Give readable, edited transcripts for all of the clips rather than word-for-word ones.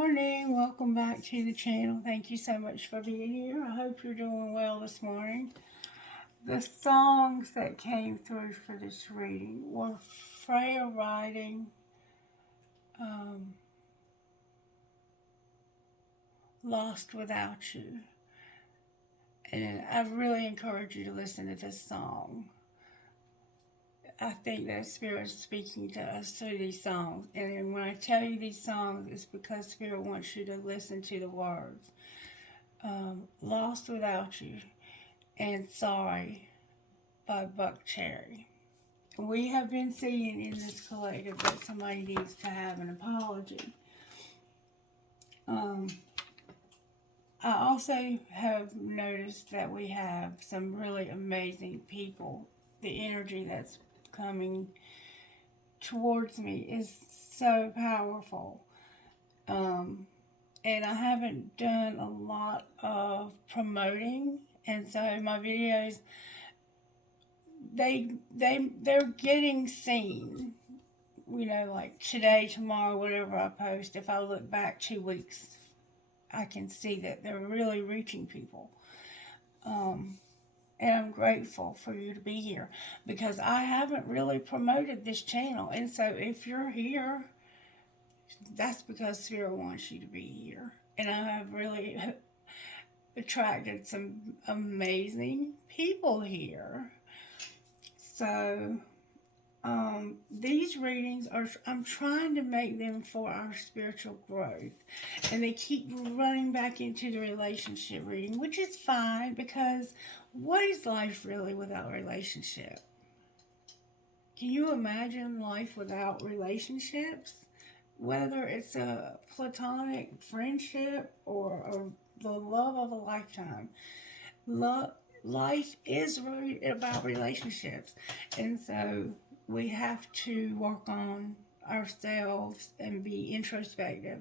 morning. Welcome back to the channel. Thank you so much for being here. I hope you're doing well this morning. The songs that came through for this reading were Freya writing Lost Without You. And I really encourage you to listen to this song. I think that Spirit is speaking to us through these songs. And when I tell you these songs, it's because Spirit wants you to listen to the words. Lost Without You and Sorry by Buck Cherry. We have been seeing in this collective that somebody needs to have an apology. I also have noticed that we have some really amazing people. The energy that's coming towards me is so powerful. And I haven't done a lot of promoting, and so my videos, they're getting seen. You know, like today, tomorrow, whatever I post, if I look back 2 weeks, I can see that they're really reaching people. And I'm grateful for you to be here because I haven't really promoted this channel. And so if you're here, that's because Spirit wants you to be here. And I have really attracted some amazing people here. So these readings I'm trying to make them for our spiritual growth. And they keep running back into the relationship reading, which is fine because what is life really without relationship? Can you imagine life without relationships? Whether it's a platonic friendship or the love of a lifetime. Life is really about relationships. And so we have to work on ourselves and be introspective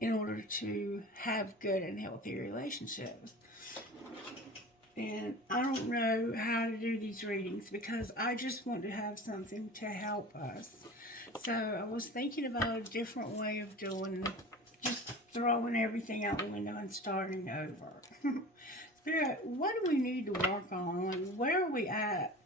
in order to have good and healthy relationships. And I don't know how to do these readings because I just want to have something to help us. So I was thinking about a different way of doing, just throwing everything out the window and starting over. Spirit, what do we need to work on? Like, where are we at?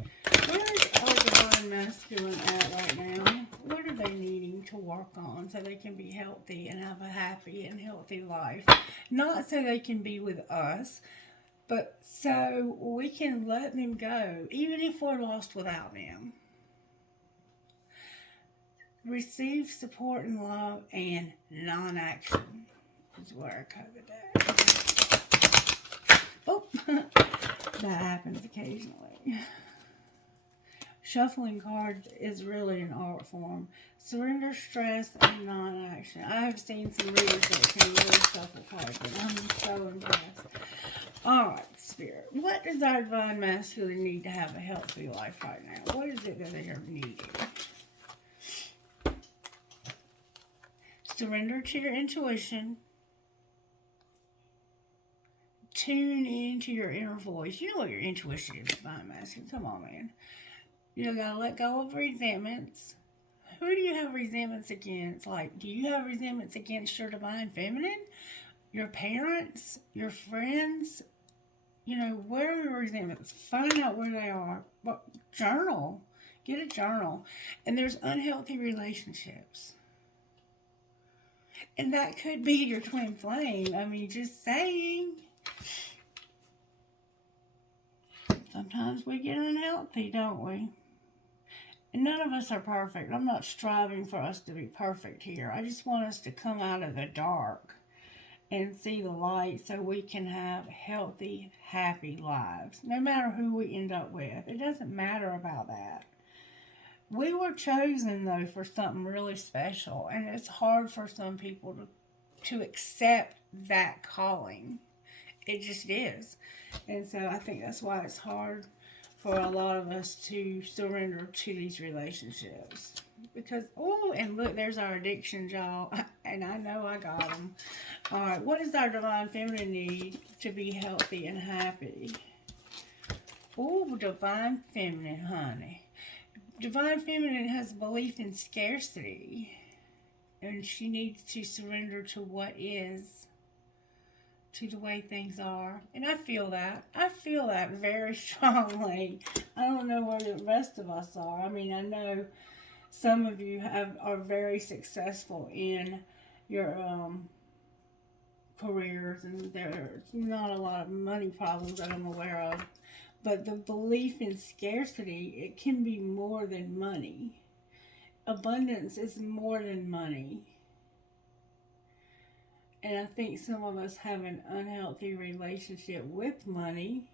Where is our divine masculine at right now? What are they needing to work on so they can be healthy and have a happy and healthy life? Not so they can be with us, but so we can let them go, even if we're lost without them. Receive support and love and non-action is where I covered that. Oh, that happens occasionally. Shuffling cards is really an art form. Surrender, stress, and non-action. I have seen some readers that can really shuffle cards, and I'm so impressed. Alright, Spirit. What does our divine masculine need to have a healthy life right now? What is it that they are needing? Surrender to your intuition. Tune into your inner voice. You know what your intuition is, divine masculine. Come on, man. You gotta let go of resentments. Who do you have resentments against? Like, do you have resentments against your divine feminine? Your parents? Your friends? You know, where are your resentments? Find out where they are. But journal. Get a journal. And there's unhealthy relationships. And that could be your twin flame. I mean, just saying. Sometimes we get unhealthy, don't we? And none of us are perfect. I'm not striving for us to be perfect here. I just want us to come out of the dark and see the light so we can have healthy, happy lives. No matter who we end up with. It doesn't matter about that. We were chosen, though, for something really special. And it's hard for some people to accept that calling. It just is. And so I think that's why it's hard for a lot of us to surrender to these relationships. Because, oh, and look, there's our addictions, y'all. And I know I got them. All right, what does our divine feminine need to be healthy and happy? Oh, divine feminine, honey. Divine feminine has a belief in scarcity. And she needs to surrender to what is, to the way things are. And I feel that. I feel that very strongly. I don't know where the rest of us are. I mean, I know some of you are very successful in your careers, and there's not a lot of money problems that I'm aware of. But the belief in scarcity, it can be more than money. Abundance is more than money. And I think some of us have an unhealthy relationship with money,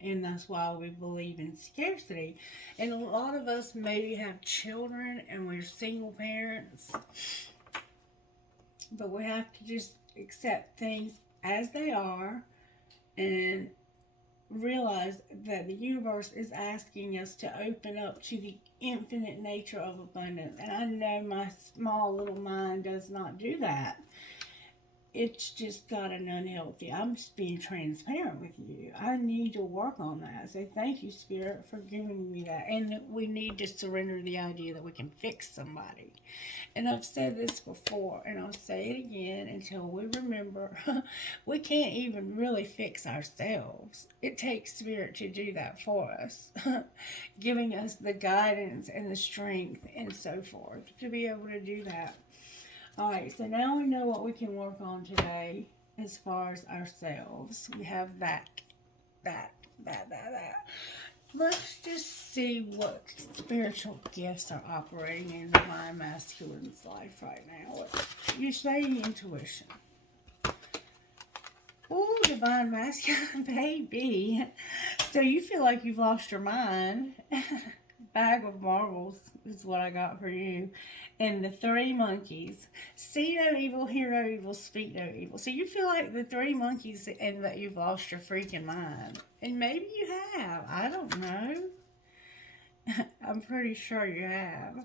and that's why we believe in scarcity. And a lot of us maybe have children and we're single parents, but we have to just accept things as they are and realize that the universe is asking us to open up to the infinite nature of abundance. And I know my small little mind does not do that. It's just got an unhealthy. I'm just being transparent with you. I need to work on that. So thank you, Spirit, for giving me that. And we need to surrender the idea that we can fix somebody. And I've said this before, and I'll say it again until we remember. We can't even really fix ourselves. It takes Spirit to do that for us, giving us the guidance and the strength and so forth to be able to do that. Alright, so now we know what we can work on today as far as ourselves. We have that. Let's just see what spiritual gifts are operating in my masculine's life right now. You say intuition. Ooh, divine masculine, baby. So you feel like you've lost your mind. Bag of marbles is what I got for you. And the 3 monkeys. See no evil, hear no evil, speak no evil. So you feel like the 3 monkeys and that you've lost your freaking mind. And maybe you have. I don't know. I'm pretty sure you have.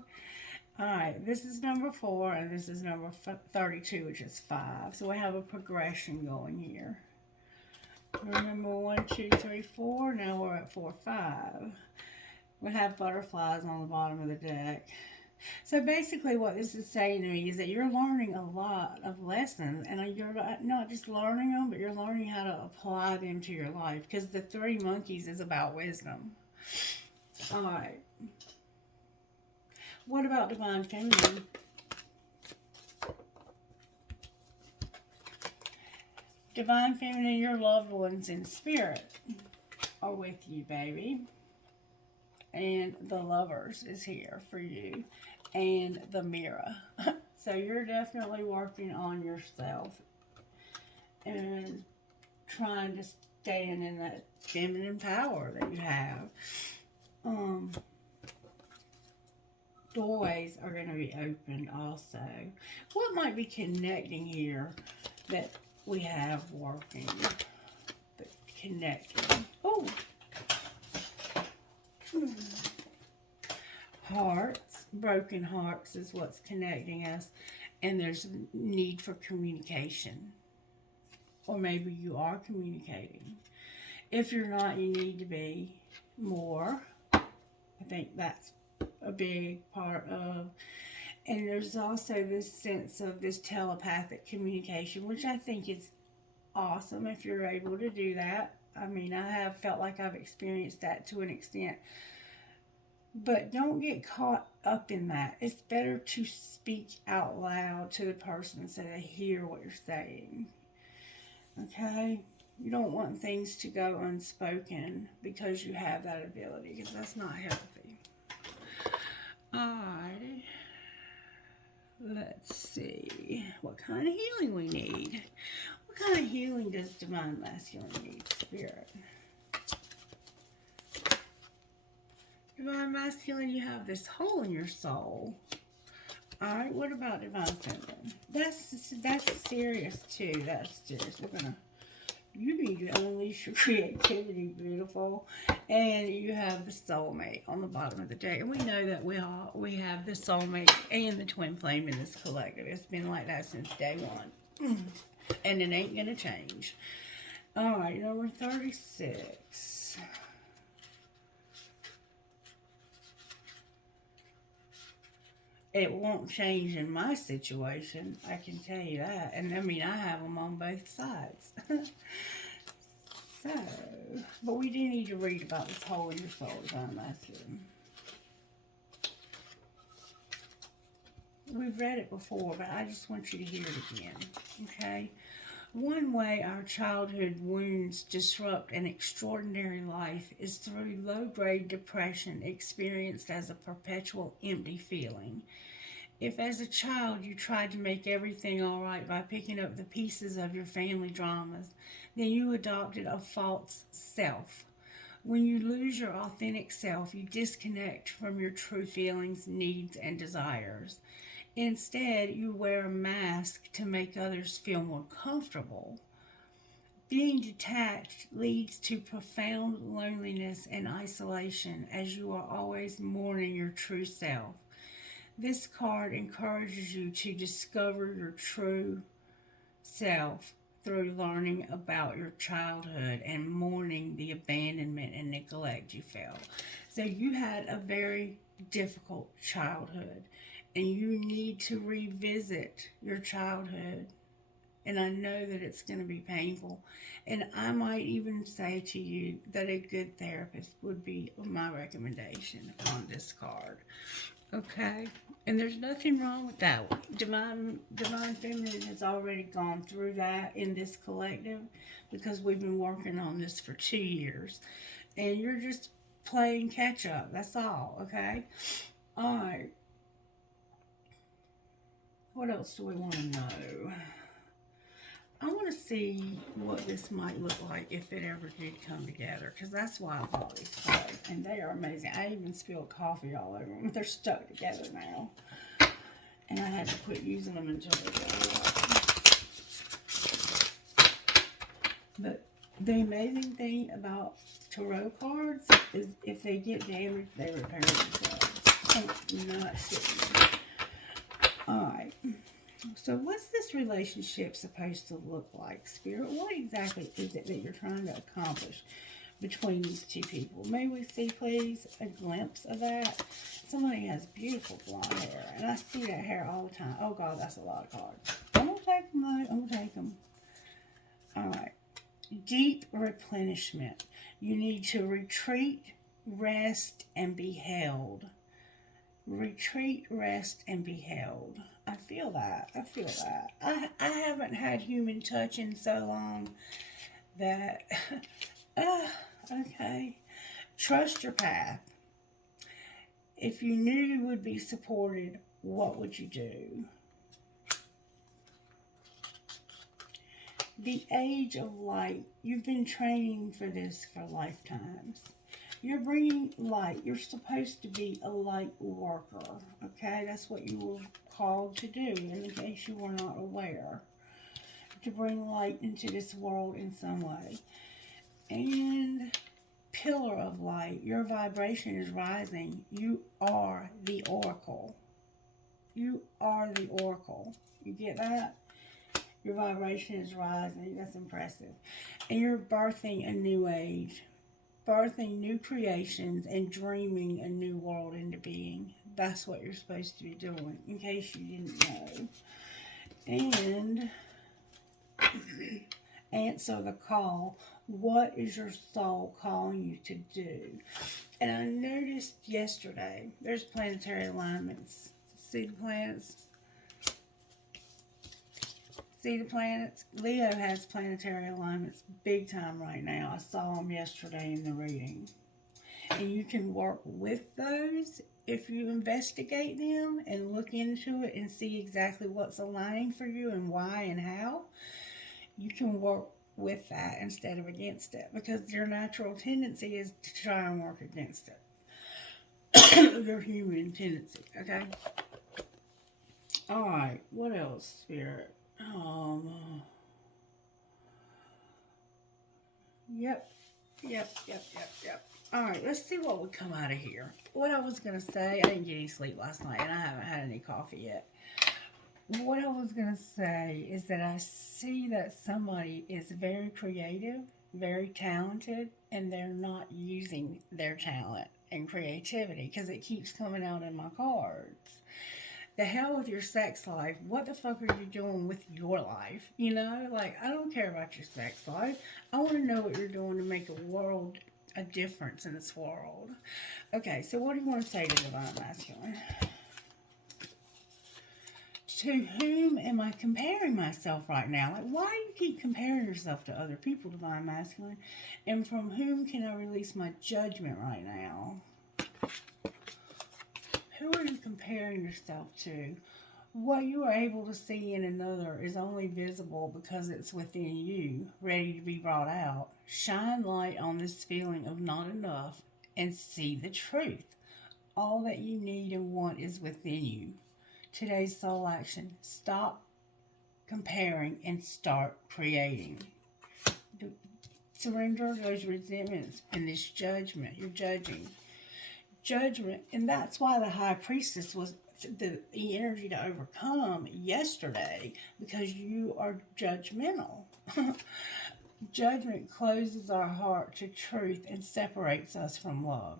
Alright, this is number 4 and this is number 32, which is 5. So we have a progression going here. Remember 1, 2, 3, 4. Now we're at 4, 5. We have butterflies on the bottom of the deck. So basically what this is saying to me is that you're learning a lot of lessons, and you're not just learning them, but you're learning how to apply them to your life, because the 3 monkeys is about wisdom. Alright. What about divine feminine? Divine feminine, your loved ones in spirit are with you, baby. And the lovers is here for you. And the mirror. So you're definitely working on yourself. And trying to stand in that feminine power that you have. Doorways are going to be opened also. What might be connecting here that we have working? Connecting. Oh! Hearts, broken hearts is what's connecting us, and there's need for communication, or maybe you are communicating. If you're not, you need to be more. I think that's a big part of, and there's also this sense of this telepathic communication, which I think is awesome if you're able to do that. I mean, I have felt like I've experienced that to an extent. But don't get caught up in that. It's better to speak out loud to the person so they hear what you're saying. Okay? You don't want things to go unspoken because you have that ability, because that's not healthy. Alright. Let's see what kind of healing we need. What kind of healing does divine masculine need, Spirit? Divine masculine, you have this hole in your soul. Alright, what about divine feminine? That's serious too. That's serious. You need to unleash your creativity, beautiful. And you have the soulmate on the bottom of the deck. And we know that we have the soulmate and the twin flame in this collective. It's been like that since day one. And it ain't gonna change. Alright, number 36. It won't change in my situation, I can tell you that. And I mean, I have them on both sides. So, but we do need to read about this hole in your soul, John Matthew. We've read it before, but I just want you to hear it again, okay? One way our childhood wounds disrupt an extraordinary life is through low-grade depression experienced as a perpetual empty feeling. If as a child you tried to make everything all right by picking up the pieces of your family dramas, then you adopted a false self. When you lose your authentic self, you disconnect from your true feelings, needs, and desires. Instead, you wear a mask to make others feel more comfortable. Being detached leads to profound loneliness and isolation as you are always mourning your true self. This card encourages you to discover your true self through learning about your childhood and mourning the abandonment and neglect you felt. So you had a very difficult childhood, and you need to revisit your childhood. And I know that it's going to be painful. And I might even say to you that a good therapist would be my recommendation on this card. Okay? And there's nothing wrong with that. Divine Feminine has already gone through that in this collective because we've been working on this for 2 years. And you're just playing catch up. That's all, okay? Alright. What else do we want to know? I want to see what this might look like if it ever did come together, because that's why I bought these cards, and they are amazing. I even spilled coffee all over them. They're stuck together now, and I had to quit using them until they got out. But the amazing thing about tarot cards is if they get damaged, they repair themselves. I'm not shitting. Alright. So what's this relationship supposed to look like, Spirit? What exactly is it that you're trying to accomplish between these two people? May we see, please, a glimpse of that? Somebody has beautiful blonde hair, and I see that hair all the time. Oh, God, that's a lot of cards. I'm going to take them, though. I'm going to take them. All right. Deep replenishment. You need to retreat, rest, and be held. Retreat, rest, and be held. I feel that. I feel that. I haven't had human touch in so long that, okay. Trust your path. If you knew you would be supported, what would you do? The age of light. You've been training for this for lifetimes. You're bringing light. You're supposed to be a light worker. Okay? That's what you were called to do, in case you were not aware. To bring light into this world in some way. And pillar of light. Your vibration is rising. You are the oracle. You are the oracle. You get that? Your vibration is rising. That's impressive. And you're birthing a new age. Birthing new creations and dreaming a new world into being. That's what you're supposed to be doing, in case you didn't know. And answer the call. What is your soul calling you to do? And I noticed yesterday, there's planetary alignments. See the planets? See the planets? Leo has planetary alignments big time right now. I saw them yesterday in the reading. And you can work with those if you investigate them and look into it and see exactly what's aligning for you and why and how. You can work with that instead of against it, because your natural tendency is to try and work against it. Your human tendency, okay? Alright, what else, Spirit? Yep. Alright, let's see what would come out of here. What I was going to say, I didn't get any sleep last night, and I haven't had any coffee yet. What I was going to say is that I see that somebody is very creative, very talented, and they're not using their talent and creativity, because it keeps coming out in my cards. the hell with your sex life. What the fuck are you doing with your life? You know, like, I don't care about your sex life. I want to know what you're doing to make a difference in this world. Okay, so what do you want to say to Divine Masculine? To whom am I comparing myself right now? Like, why do you keep comparing yourself to other people, Divine Masculine? And from whom can I release my judgment right now? Who are you comparing yourself to? What you are able to see in another is only visible because it's within you, ready to be brought out. Shine light on this feeling of not enough and see the truth. All that you need and want is within you. Today's soul action: stop comparing and start creating. Surrender those resentments and this judgment. You're judging. Judgment, and that's why the High Priestess was the energy to overcome yesterday, because you are judgmental. Judgment closes our heart to truth and separates us from love.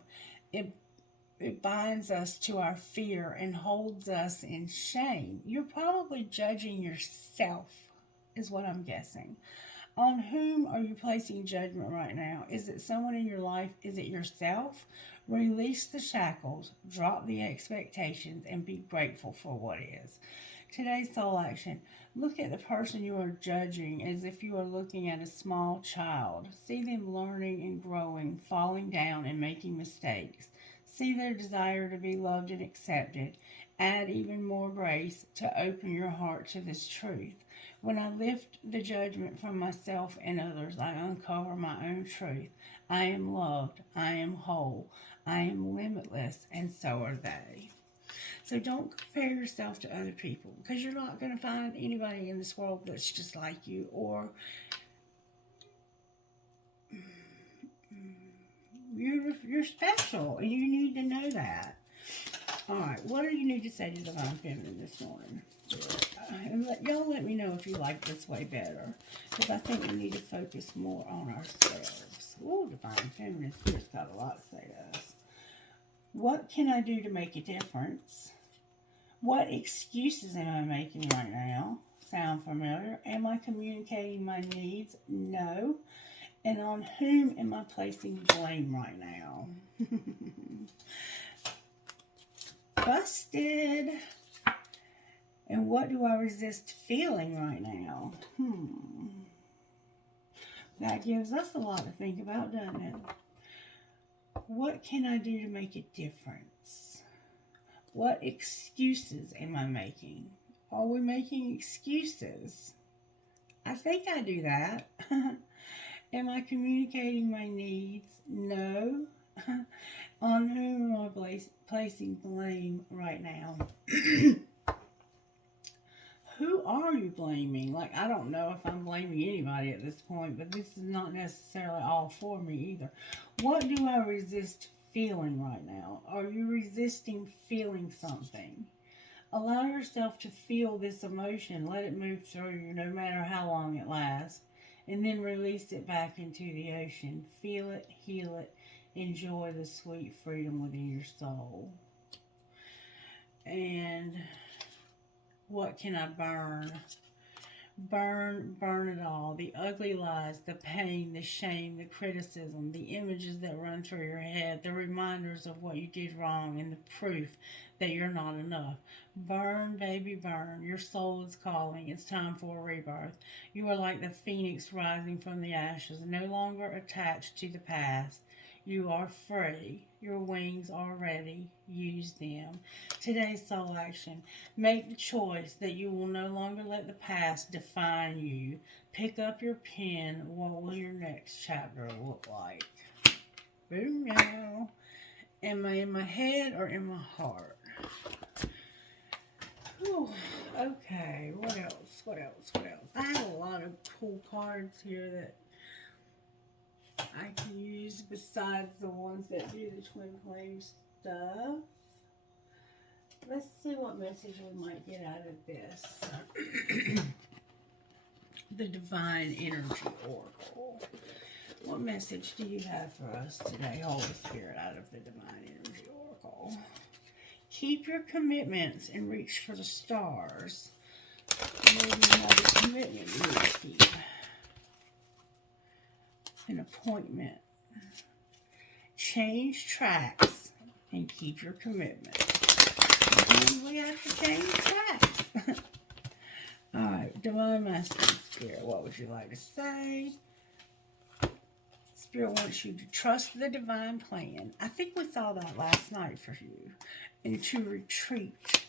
It binds us to our fear and holds us in shame. You're probably judging yourself, is what I'm guessing. On whom are you placing judgment right now? Is it someone in your life? Is it yourself? Release the shackles, drop the expectations, and be grateful for what is. Today's soul action: look at the person you are judging as if you are looking at a small child. See them learning and growing, falling down and making mistakes. See their desire to be loved and accepted. Add even more grace to open your heart to this truth. When I lift the judgment from myself and others, I uncover my own truth. I am loved. I am whole. I am limitless, and so are they. So don't compare yourself to other people, because you're not going to find anybody in this world that's just like you, or you're special, and you need to know that. All right, what do you need to say to Divine Feminine this morning? And y'all let me know if you like this way better, because I think we need to focus more on ourselves. Ooh, Divine Feminine Spirit's got a lot to say to us. What can I do to make a difference? What excuses am I making right now? Sound familiar? Am I communicating my needs? No. And on whom am I placing blame right now? Busted. And what do I resist feeling right now? That gives us a lot to think about, doesn't it? What can I do to make a difference? What excuses am I making? Are we making excuses? I think I do that. Am I communicating my needs? No. On whom am I placing blame right now? Who are you blaming? Like, I don't know if I'm blaming anybody at this point, but this is not necessarily all for me either. What do I resist feeling right now? Are you resisting feeling something? Allow yourself to feel this emotion. Let it move through you, no matter how long it lasts. And then release it back into the ocean. Feel it, heal it, enjoy the sweet freedom within your soul. And what can I burn? Burn it all. The ugly lies, the pain, the shame, the criticism, the images that run through your head, the reminders of what you did wrong, and the proof that you're not enough. Burn, baby, burn. Your soul is calling. It's time for a rebirth. You are like the phoenix rising from the ashes, no longer attached to the past. You are free. Your wings are ready. Use them. Today's soul action: make the choice that you will no longer let the past define you. Pick up your pen. What will your next chapter look like? Boom now. Am I in my head or in my heart? Whew. Okay, what else? I have a lot of cool cards here that I can use besides the ones that do the twin flame stuff. Let's see what message we might get out of this. The Divine Energy Oracle. What message do you have for us today, Holy Spirit, out of the Divine Energy Oracle? Keep your commitments and reach for the stars. Maybe another commitment you need to keep. An appointment. Change tracks and keep your commitment. And we have to change tracks. Alright, Divine Masculine Spirit, what would you like to say? Spirit wants you to trust the divine plan. I think we saw that last night for you. And to retreat.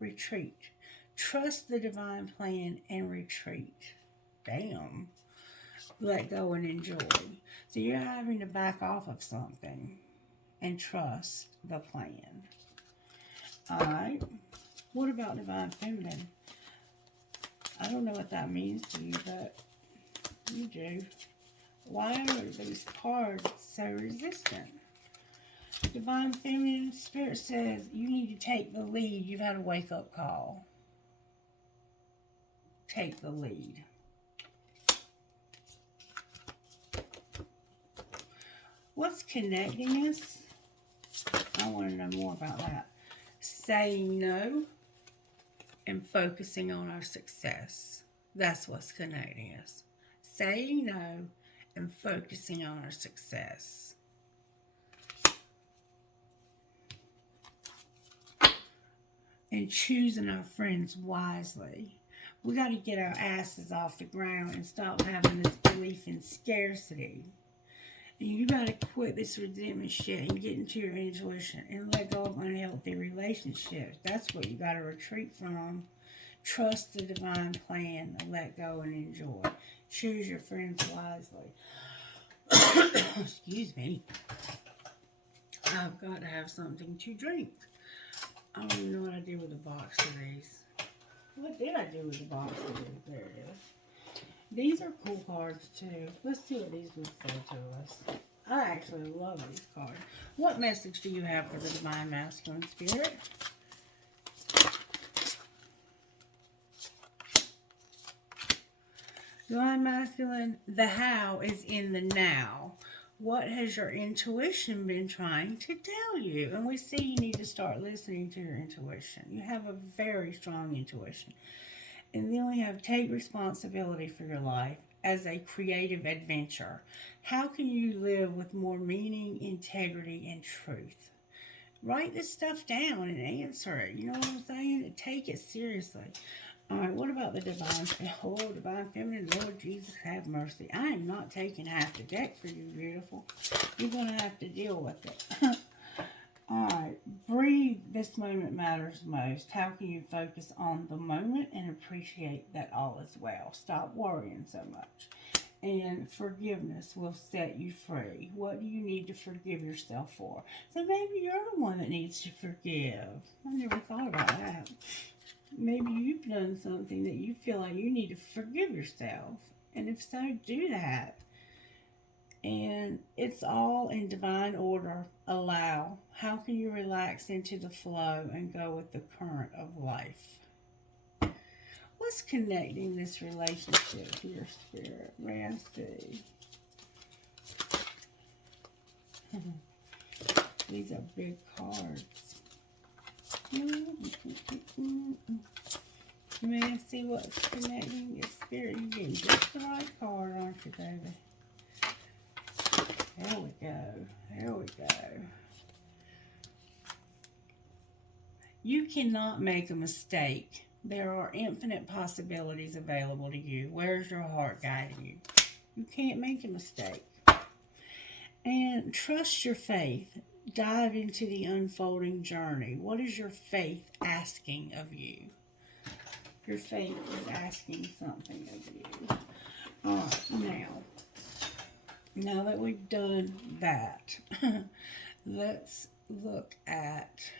Retreat. Trust the divine plan and retreat. Damn. Let go and enjoy. So you're having to back off of something and trust the plan. Alright. What about Divine Feminine? I don't know what that means to you, but you do. Why are these cards so resistant? Divine Feminine Spirit says you need to take the lead. You've had a wake-up call. Take the lead. What's connecting us? I want to know more about that. Saying no and focusing on our success. That's what's connecting us. Saying no and focusing on our success. And choosing our friends wisely. We got to get our asses off the ground and stop having this belief in scarcity. And you got to quit this resentment shit and get into your intuition and let go of unhealthy relationships. That's what you got to retreat from. Trust the divine plan and let go and enjoy. Choose your friends wisely. Excuse me. I've got to have something to drink. I don't even know what I did with the box of these. What did I do with the box of these? There it is. These are cool cards too. Let's see what these would say to us. I actually love these cards. What message do you have for the Divine Masculine Spirit? Divine Masculine, the how is in the now. What has your intuition been trying to tell you? And we see you need to start listening to your intuition. You have a very strong intuition. And then we have take responsibility for your life as a creative adventure. How can you live with more meaning, integrity, and truth? Write this stuff down and answer it. You know what I'm saying? Take it seriously. All right, what about the Divine Feminine? Lord Jesus, have mercy. I am not taking half the deck for you, beautiful. You're going to have to deal with it. All right, breathe. This moment matters most. How can you focus on the moment and appreciate that all is well? Stop worrying so much. And forgiveness will set you free. What do you need to forgive yourself for? So maybe you're the one that needs to forgive. I never thought about that. Maybe you've done something that you feel like you need to forgive yourself. And if so, do that. And it's all in divine order. Allow. How can you relax into the flow and go with the current of life? What's connecting this relationship to your spirit? May I see? These are big cards. May I see what's connecting your spirit? You're getting just the right card, aren't you, baby? There we go. There we go. You cannot make a mistake. There are infinite possibilities available to you. Where's your heart guiding you? You can't make a mistake. And trust your faith. Dive into the unfolding journey. What is your faith asking of you? Your faith is asking something of you. All right, now that we've done that, let's look at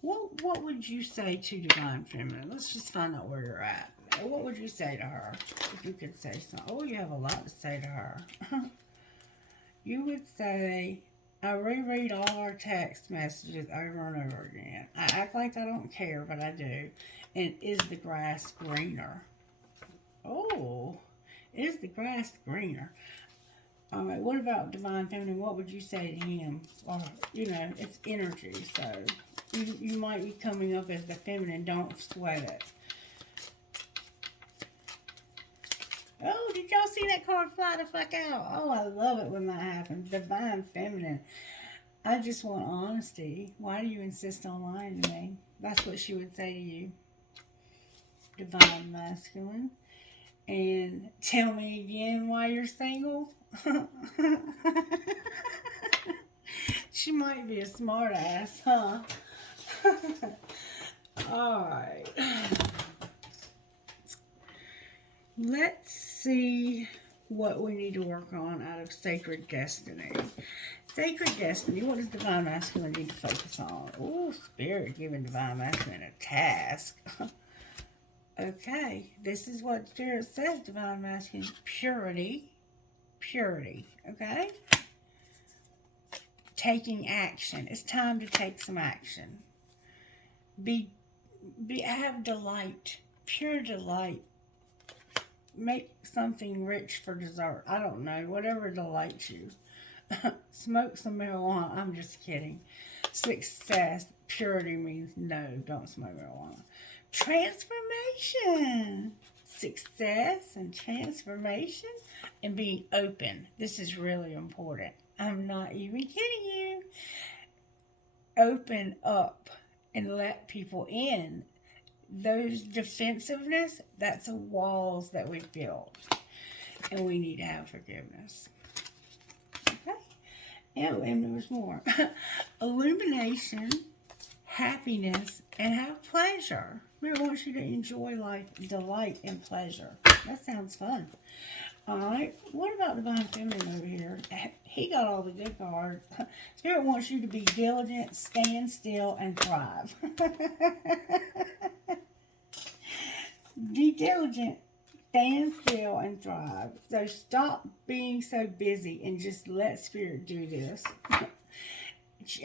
what would you say to Divine Feminine? Let's just find out where you're at. What would you say to her if you could say something? Oh, you have a lot to say to her. You would say, I reread all our text messages over and over again. I act like I don't care, but I do. And is the grass greener? Oh, is the grass greener? All right, what about Divine Feminine? What would you say to him? Or, you know, it's energy, so you might be coming up as the feminine. Don't sweat it. Oh, did y'all see that card fly the fuck out? Oh, I love it when that happens. Divine Feminine. I just want honesty. Why do you insist on lying to me? That's what she would say to you. Divine Masculine. And tell me again why you're single. She might be a smart ass, huh? Alright. Let's see what we need to work on out of Sacred Destiny. Sacred Destiny, what does Divine Masculine need to focus on? Oh, Spirit giving Divine Masculine a task. Okay, this is what Spirit says, Divine Masculine. Purity. Purity, okay? Taking action. It's time to take some action. Have delight. Pure delight. Make something rich for dessert. I don't know. Whatever delights you. Smoke some marijuana. I'm just kidding. Success. Purity means no, don't smoke marijuana. Transformation. Success and transformation and being open. This is really important. I'm not even kidding you. Open up and let people in. Those defensiveness, that's the walls that we built. And we need to have forgiveness. Okay? And there's more. Illumination, happiness, and have pleasure. Spirit wants you to enjoy life, delight, and pleasure. That sounds fun. Alright, what about Divine Feminine over here? He got all the good cards. Spirit wants you to be diligent, stand still, and thrive. Be diligent, stand still, and thrive. So stop being so busy and just let Spirit do this.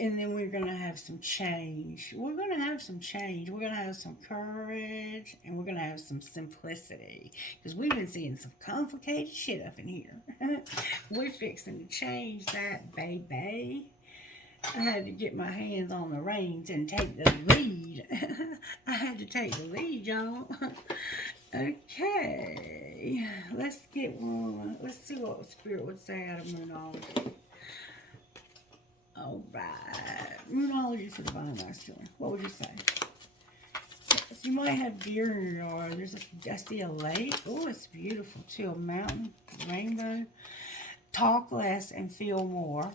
And then we're going to have some change. We're going to have some change. We're going to have some courage. And we're going to have some simplicity. Because we've been seeing some complicated shit up in here. We're fixing to change that, baby. I had to get my hands on the reins and take the lead. I had to take the lead, y'all. Okay. Let's get one. Let's see what Spirit would say out of Moonology. Alright. Moonology for Divine Masculine. What would you say? So you might have deer in your yard. I see a lake. Oh, it's beautiful too. A mountain. Rainbow. Talk less and feel more.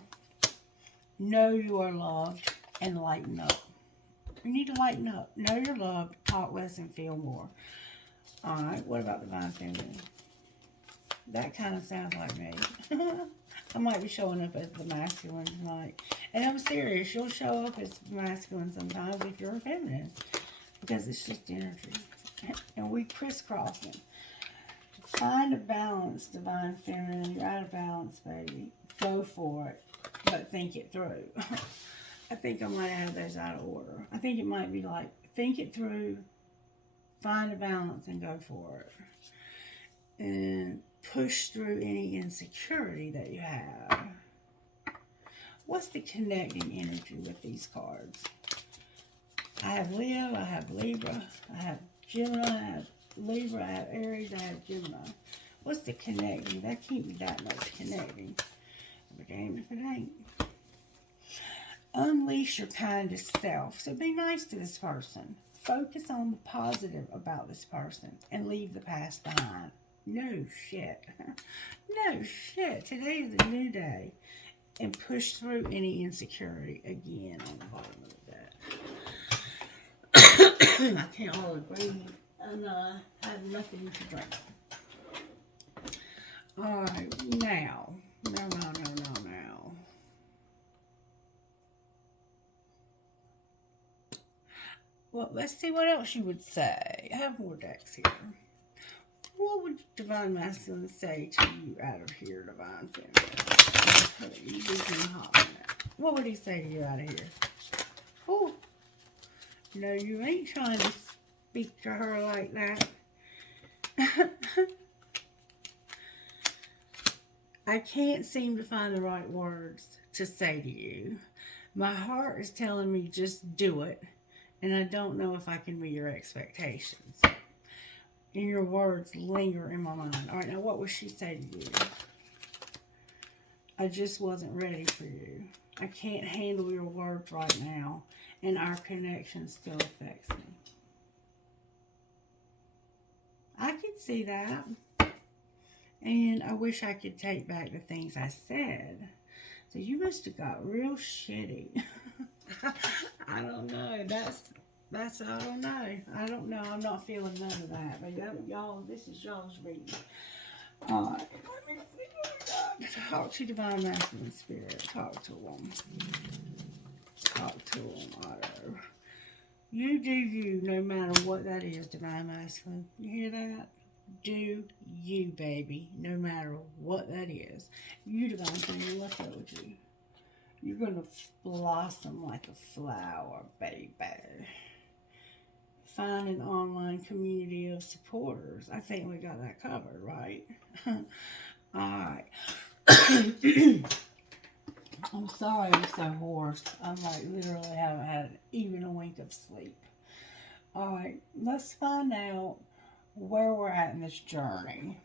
Know you are loved and lighten up. You need to lighten up. Know you're loved. Talk less and feel more. Alright. What about Divine Feminine? That kind of sounds like me. I might be showing up as the masculine tonight. And I'm serious. You'll show up as masculine sometimes if you're a feminine. Because it's just energy. And we crisscross them. Find a balance, Divine Feminine. You're out of balance, baby. Go for it. But think it through. I think I might have those out of order. I think it might be like, think it through. Find a balance and go for it. And push through any insecurity that you have. What's the connecting energy with these cards? I have Leo, I have Libra, I have Gemini, I have Libra, I have Aries, I have Gemini. What's the connecting? That can't be that much connecting. But damn if it ain't. Unleash your kindest self. So be nice to this person. Focus on the positive about this person and leave the past behind. No shit. No shit. Today is a new day. And push through any insecurity again on the bottom of the deck. I can't hardly breathe. And I have nothing to drink. Alright, now. No. Well, let's see what else you would say. I have more decks here. What would Divine Masculine say to you out of here, Divine Feminine? What would he say to you out of here? Oh, no, you ain't trying to speak to her like that. I can't seem to find the right words to say to you. My heart is telling me just do it, and I don't know if I can meet your expectations. And your words linger in my mind. All right, now what would she say to you? I just wasn't ready for you. I can't handle your words right now, and our connection still affects me. I can see that. And I wish I could take back the things I said. So you must have got real shitty. I don't know. That's I don't know. I don't know. I'm not feeling none of that. But y'all, this is y'all's reading. Alright. Let me see what we got. Talk to Divine Masculine Spirit. Talk to them. Talk to them, Otto. You do you, no matter what that is, Divine Masculine. You hear that? Do you, baby, no matter what that is. You, Divine Feminine, what's up with you? You're going to blossom like a flower, baby. Find an online community of supporters. I think we got that covered, right? Alright. I'm sorry I'm so hoarse. I'm like literally haven't had even a wink of sleep. Alright, let's find out where we're at in this journey.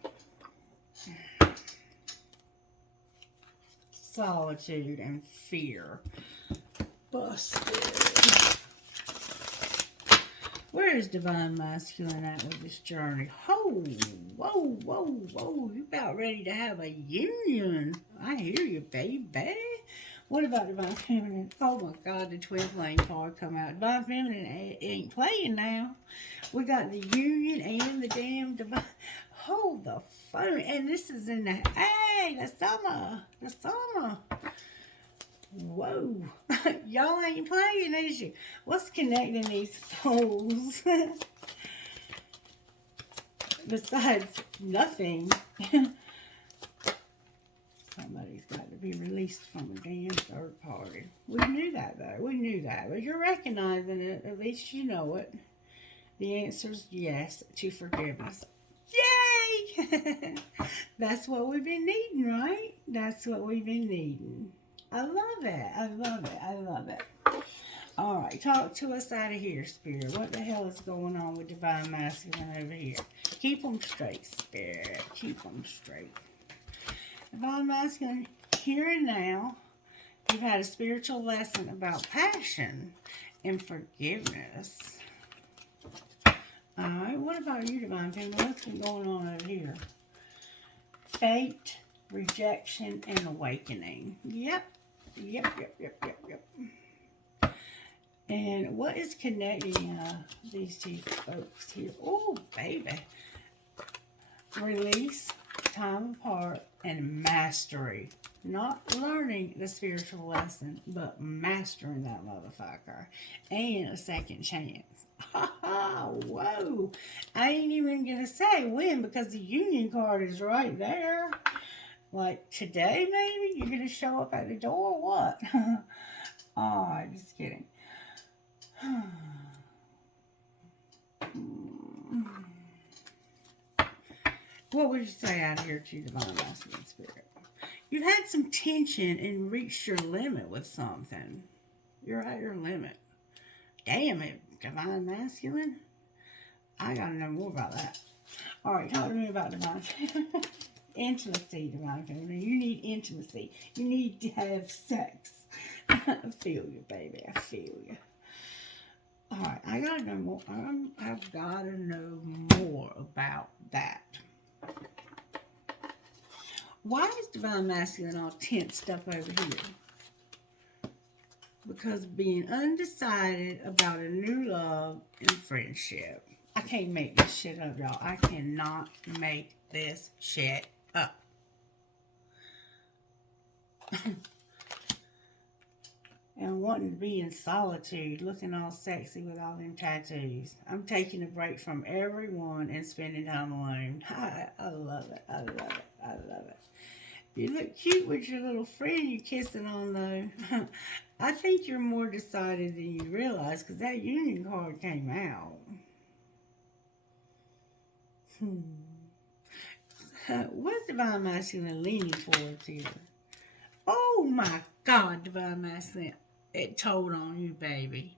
Solitude and fear. Busted. Where is Divine Masculine at with this journey? Whoa, whoa, whoa, whoa. You about ready to have a union. I hear you, baby. What about Divine Feminine? Oh my God, the twin flame card come out. Divine Feminine ain't playing now. We got the union and the damn divine. Hold the phone. And this is in the, hey, the summer. The summer. Whoa. Y'all ain't playing, is you? What's connecting these fools? Besides nothing. Somebody's got to be released from a damn third party. We knew that, though. We knew that. But you're recognizing it. At least you know it. The answer's yes to forgiveness. Yay! That's what we've been needing, right? That's what we've been needing. I love it. I love it. I love it. All right. Talk to us out of here, Spirit. What the hell is going on with Divine Masculine over here? Keep them straight, Spirit. Keep them straight. Divine Masculine, here and now, you've had a spiritual lesson about passion and forgiveness. Alright, what about you, Divine Feminine? What's been going on over here? Fate, rejection, and awakening. Yep. And what is connecting these two folks here? Oh, baby. Release, time apart, and mastery. Not learning the spiritual lesson, but mastering that motherfucker. And a second chance. Ha ha! Whoa! I ain't even gonna say when because the union card is right there. Like today, maybe you're gonna show up at the door. Or what? Oh, just kidding. What would you say out here to Divine Masculine Spirit? You had some tension and reached your limit with something. You're at your limit. Damn it, Divine Masculine. I gotta know more about that. Alright, talk to me about Divine Feminine. Intimacy, Divine Feminine. You need intimacy. You need to have sex. I feel you, baby. I feel you. Alright, I gotta know more. I've gotta know more about that. Why is Divine Masculine all tensed up over here? Because of being undecided about a new love and friendship. I can't make this shit up, y'all. I cannot make this shit up. And wanting to be in solitude, looking all sexy with all them tattoos. I'm taking a break from everyone and spending time alone. I love it. I love it. I love it. You look cute with your little friend you're kissing on, though. I think you're more decided than you realize because that union card came out. What's Divine Masculine leaning towards here? Oh my God, Divine Masculine. It told on you, baby.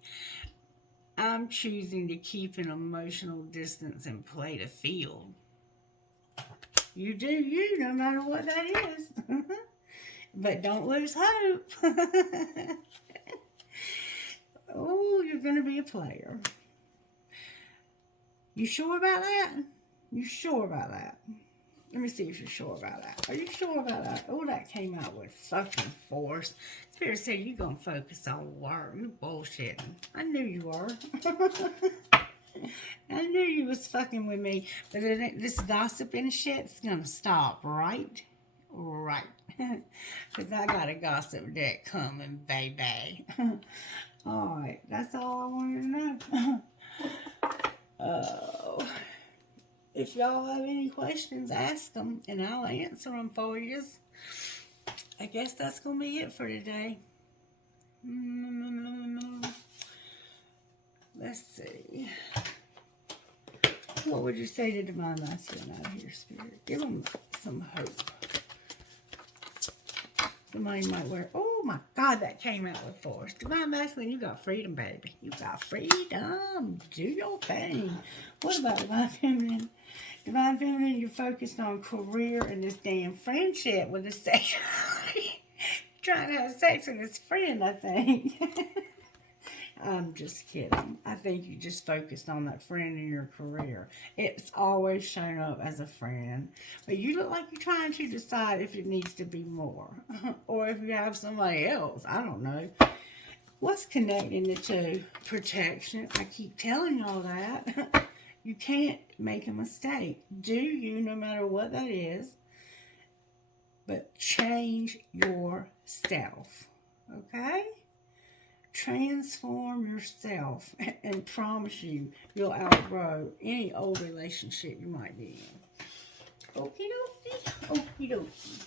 I'm choosing to keep an emotional distance and play the field. You do you, no matter what that is. But don't lose hope. Oh, you're going to be a player. You sure about that? You sure about that? Let me see if you're sure about that. Are you sure about that? Oh, that came out with fucking force. Spirit said you're going to focus on work. You bullshitting. I knew you were. I knew you was fucking with me. But this gossiping shit's going to stop, right? Right. Because I got a gossip deck coming, baby. Alright, that's all I wanted to know. Oh. If y'all have any questions, ask them, and I'll answer them for you. I guess that's going to be it for today. Let's see. What would you say to Divine Masculine out of here, Spirit? Give them some hope. Somebody might wear, oh my God, that came out with force. Divine Masculine, you got freedom, baby. You got freedom. Do your thing. What about Divine Feminine? Divine Feminine, you're focused on career and this damn friendship with this sexuality. Trying to have sex with his friend, I think. I'm just kidding. I think you just focused on that friend in your career. It's always shown up as a friend. But you look like you're trying to decide if it needs to be more. Or if you have somebody else. I don't know. What's connecting the two? Protection. I keep telling y'all that. You can't make a mistake. Do you, no matter what that is. But change yourself. Okay? Transform yourself and promise you'll outgrow any old relationship you might be in. Okie dokie. Okie dokie.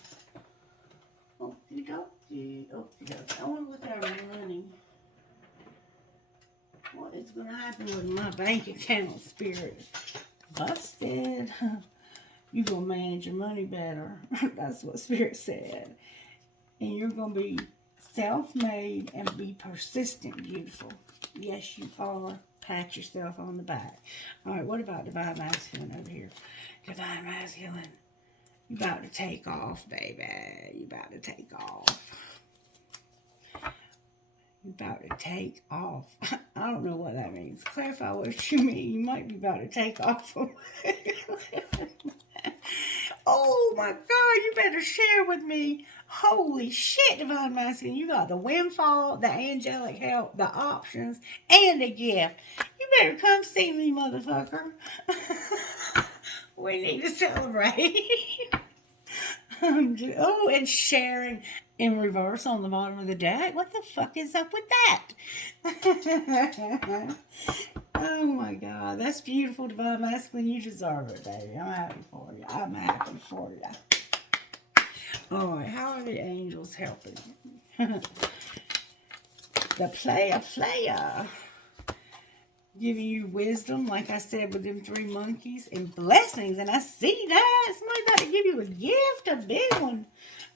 Okie dokie. Okie dokie. I want to look at our money. What is going to happen with my bank account, Spirit? Busted. You're going to manage your money better. That's what Spirit said. And you're going to be self-made and be persistent, beautiful. Yes, you are. Pat yourself on the back. All right, what about Divine Masculine over here? Divine Masculine, you about to take off, baby. You about to take off. You about to take off. I don't know what that means. Clarify what you mean. You might be about to take off. Oh my God, you better share with me. Holy shit, Divine Masculine. You got the windfall, the angelic help, the options, and a gift. You better come see me, motherfucker. We need to celebrate. Oh, and sharing in reverse on the bottom of the deck. What the fuck is up with that? Oh my God, that's beautiful, Divine Masculine. You deserve it, baby. I'm happy for you. I'm happy for you. All right, how are the angels helping you? The player. Giving you wisdom, like I said, with them 3 monkeys, and blessings. And I see that. Somebody about to give you a gift, a big one.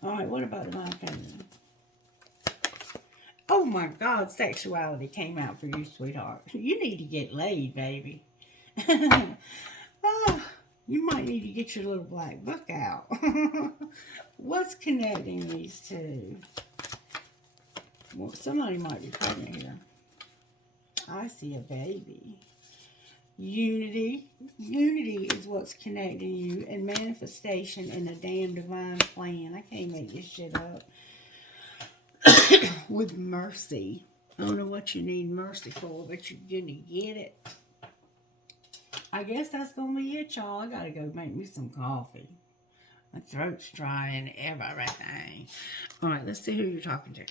All right, what about Divine Feminine? Oh my God, sexuality came out for you, sweetheart. You need to get laid, baby. Oh, you might need to get your little black book out. What's connecting these two? Well, somebody might be pregnant here. I see a baby. Unity. Unity is what's connecting you, and manifestation in a damn divine plan. I can't make this shit up. With mercy. I don't know what you need mercy for, but you're going to get it. I guess that's going to be it, y'all. I got to go make me some coffee. My throat's dry and everything. All right, let's see who you're talking to.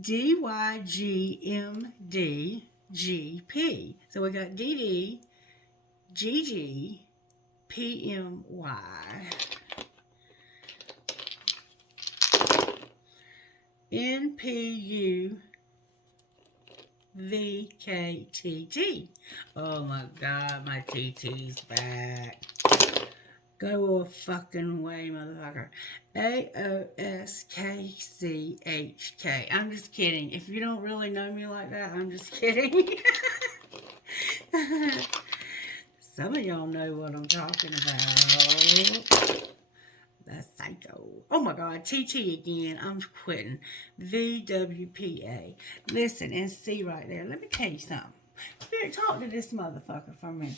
DYGMDGP. So we got DD, GG, PMY. NPU VKTT. Oh my God, my TT's back. Go a fucking way, motherfucker. Aoskchk. I'm just kidding. If you don't really know me like that, I'm just kidding. Some of y'all know what I'm talking about. That's psycho. Oh my God, TT again. I'm quitting. VWPA. Listen and see right there. Let me tell you something. Spirit, talk to this motherfucker for a minute.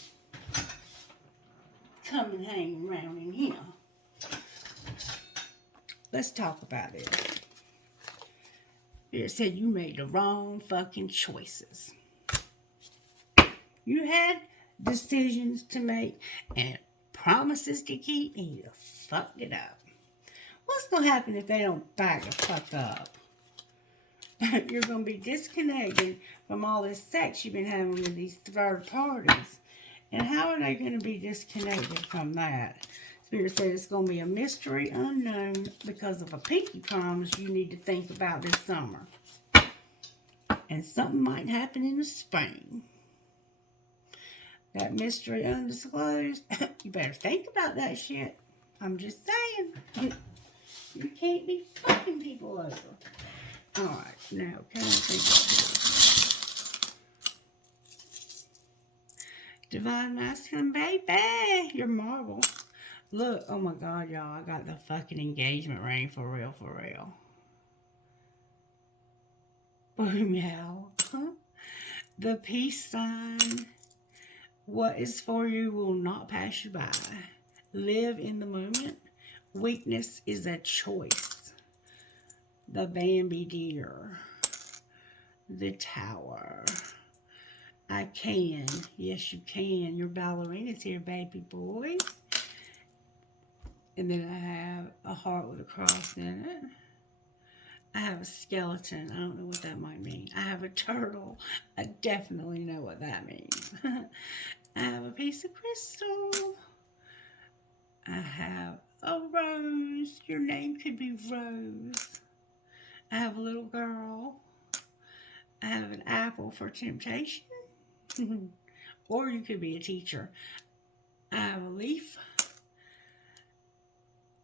Come and hang around in here. Let's talk about this. Spirit said you made the wrong fucking choices. You had decisions to make and promises to keep, and you fucked it up. What's going to happen if they don't back the fuck up? You're going to be disconnected from all this sex you've been having with these third parties. And how are they going to be disconnected from that? Spirit said it's going to be a mystery unknown because of a pinky promise you need to think about this summer. And something might happen in the spring. That mystery undisclosed. You better think about that shit. I'm just saying. You can't be fucking people over. Alright, now can I think about this? Divine Masculine, baby. You're marble. Look, oh my God, y'all. I got the fucking engagement ring for real, for real. Boom, y'all. The peace sign. What is for you will not pass you by. Live in the moment. Weakness is a choice. The Bambi deer. The Tower. I can. Yes, you can. Your ballerina's here, baby boy. And then I have a heart with a cross in it. I have a skeleton. I don't know what that might mean. I have a turtle. I definitely know what that means. I have a piece of crystal. I have a rose. Your name could be Rose. I have a little girl. I have an apple for temptation. Or you could be a teacher. I have a leaf.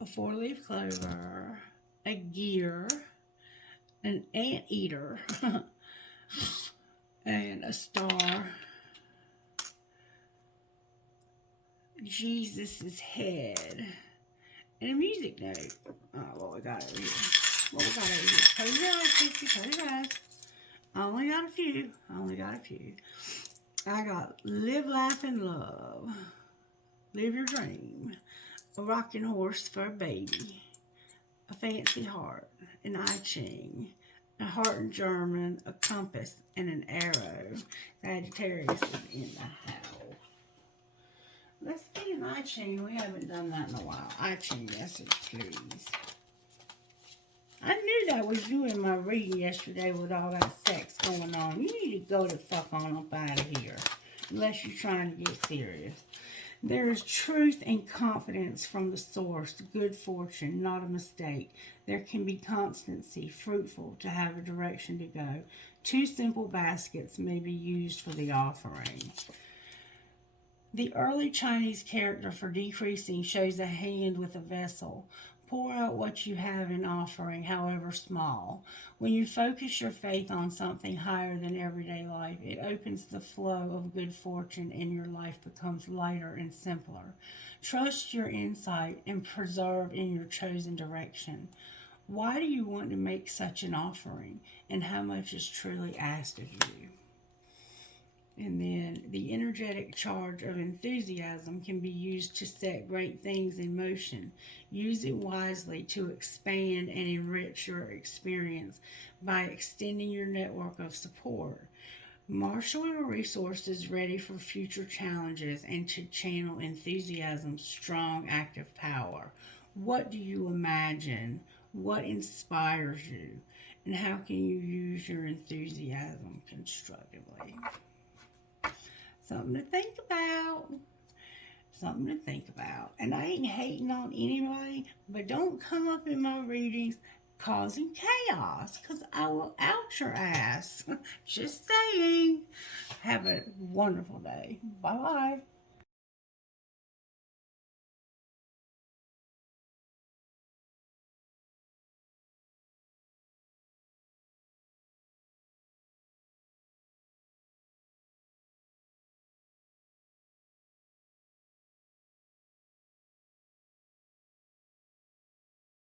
A 4-leaf clover. A gear. An anteater. And a star. Jesus' head. And a music note. Oh, what we got over here? What we got over here? Close your eyes, Christie. Close your eyes. I only got a few. I got live, laugh, and love. Live your dream. A rocking horse for a baby. A fancy heart. An I Ching. A heart in German. A compass. And an arrow. Sagittarius is in the house. Let's get an I Ching. We haven't done that in a while. I Ching message, please. I knew that was you in my reading yesterday with all that sex going on. You need to go the fuck on up out of here. Unless you're trying to get serious. There is truth and confidence from the source. Good fortune, not a mistake. There can be constancy, fruitful to have a direction to go. 2 simple baskets may be used for the offering. The early Chinese character for decreasing shows a hand with a vessel. Pour out what you have in offering, however small. When you focus your faith on something higher than everyday life, it opens the flow of good fortune and your life becomes lighter and simpler. Trust your insight and preserve in your chosen direction. Why do you want to make such an offering, and how much is truly asked of you? And then the energetic charge of enthusiasm can be used to set great things in motion. Use it wisely to expand and enrich your experience by extending your network of support. Marshal your resources ready for future challenges and to channel enthusiasm's strong active power. What do you imagine? What inspires you? And how can you use your enthusiasm constructively? Something to think about. Something to think about. And I ain't hating on anybody, but don't come up in my readings causing chaos, because I will out your ass. Just saying. Have a wonderful day. Bye-bye.